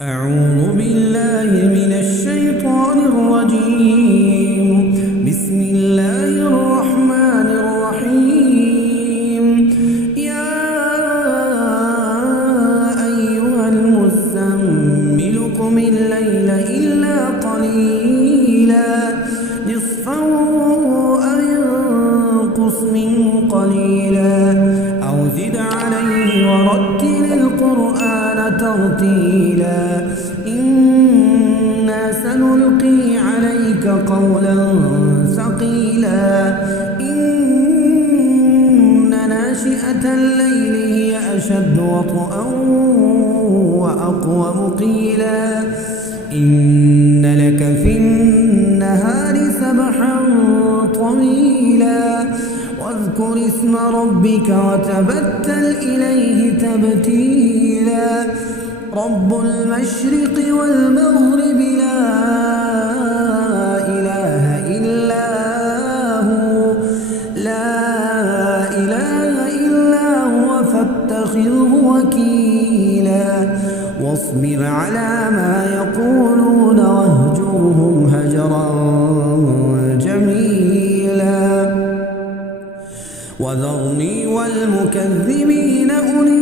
أعوذ بالله من الشيطان الرجيم. بسم الله الرحمن الرحيم. يا أيها المزمل قم الليل إلا قليلا نصفه أو انقص منه قليلا أو زد عليه ورتل القرآن ترتيلا إنا سنلقي عليك قولا ثقيلا إن ناشئة الليل هي أشد وطئا وأقوم قيلا إن لك في النهار سبحا طويلا واذكر اسم ربك وتبتل إليه تبتيلا رب المشرق والمغرب لا إله إلا هو فاتخذه وكيلا واصبر على ما يقولون واهجرهم هجرا جميلا وذرني والمكذبين أولي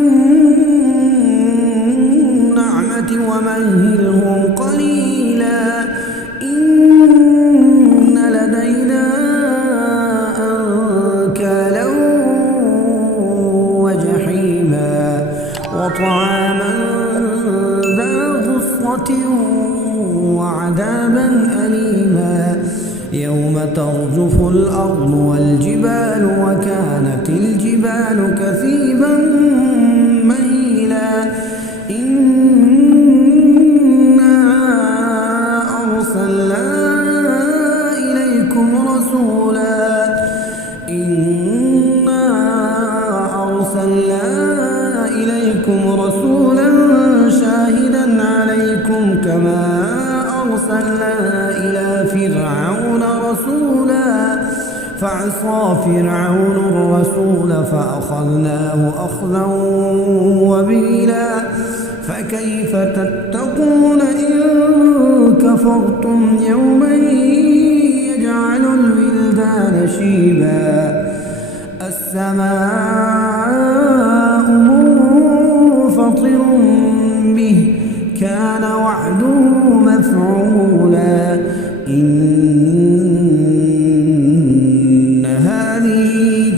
النعمة ومهلهم قليلا إن لدينا أنكالا وجحيما وطعاما ذا غصة وعذابا أليما يوم ترجف الأرض والجبال وكانت الجبال كثيبا مهيلا إنا أرسلنا إليكم رسولا شاهدا عليكم كما أرسلنا إلى فرعون رسولا فعصى فرعون الرسول فأخذناه أخذا وبيلا فكيف تتقون إن كفرتم يوما يجعل الولدان شيبا السماء منفطر به كان وعده مفعولا إن هذه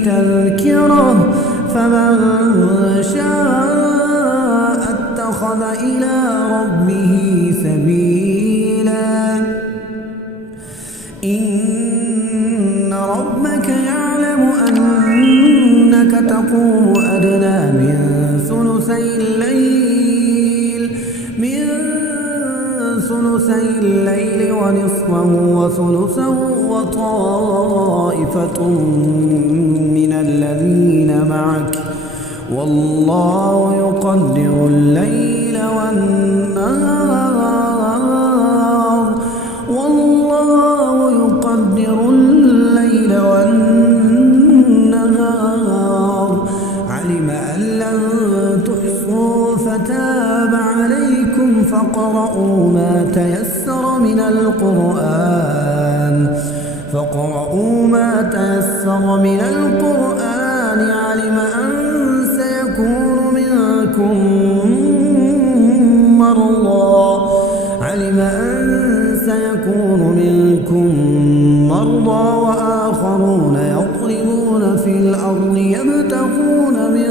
تذكرة فمن شاء اتخذ إلى ربه سبيلا إن ربك يعلم أنك تقوم أدنى من ثلثي الليل ونصفه وثلثه وطائفة من الذين معك والله يقدر الليل والنهار علم أن لن تحصوا فتاب عليكم فاقرؤوا ما تيسر من القرآن علم أن سيكون منكم مرضى وآخرون يضربون في الأرض يبتغون من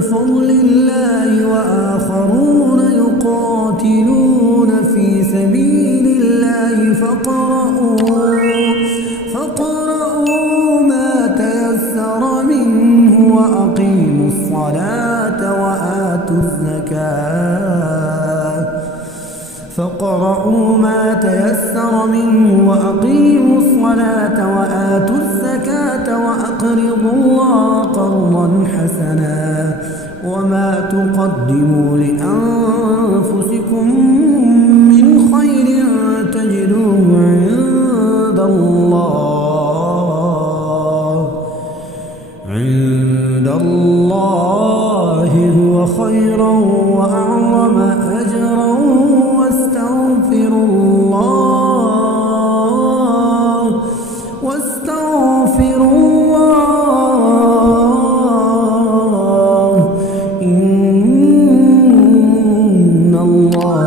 فضل الله وآخرون يقاتلون في سبيل الله فاقرؤوا ما تيسر منه وأقيموا الصلاة وآتوا الزكاة وأقرضوا الله قرضا حسنا وما تقدموا لأنفسكم من خير تجدوه عند الله عند الله هو خيرا وأعظم أجرا واستغفر الله إن الله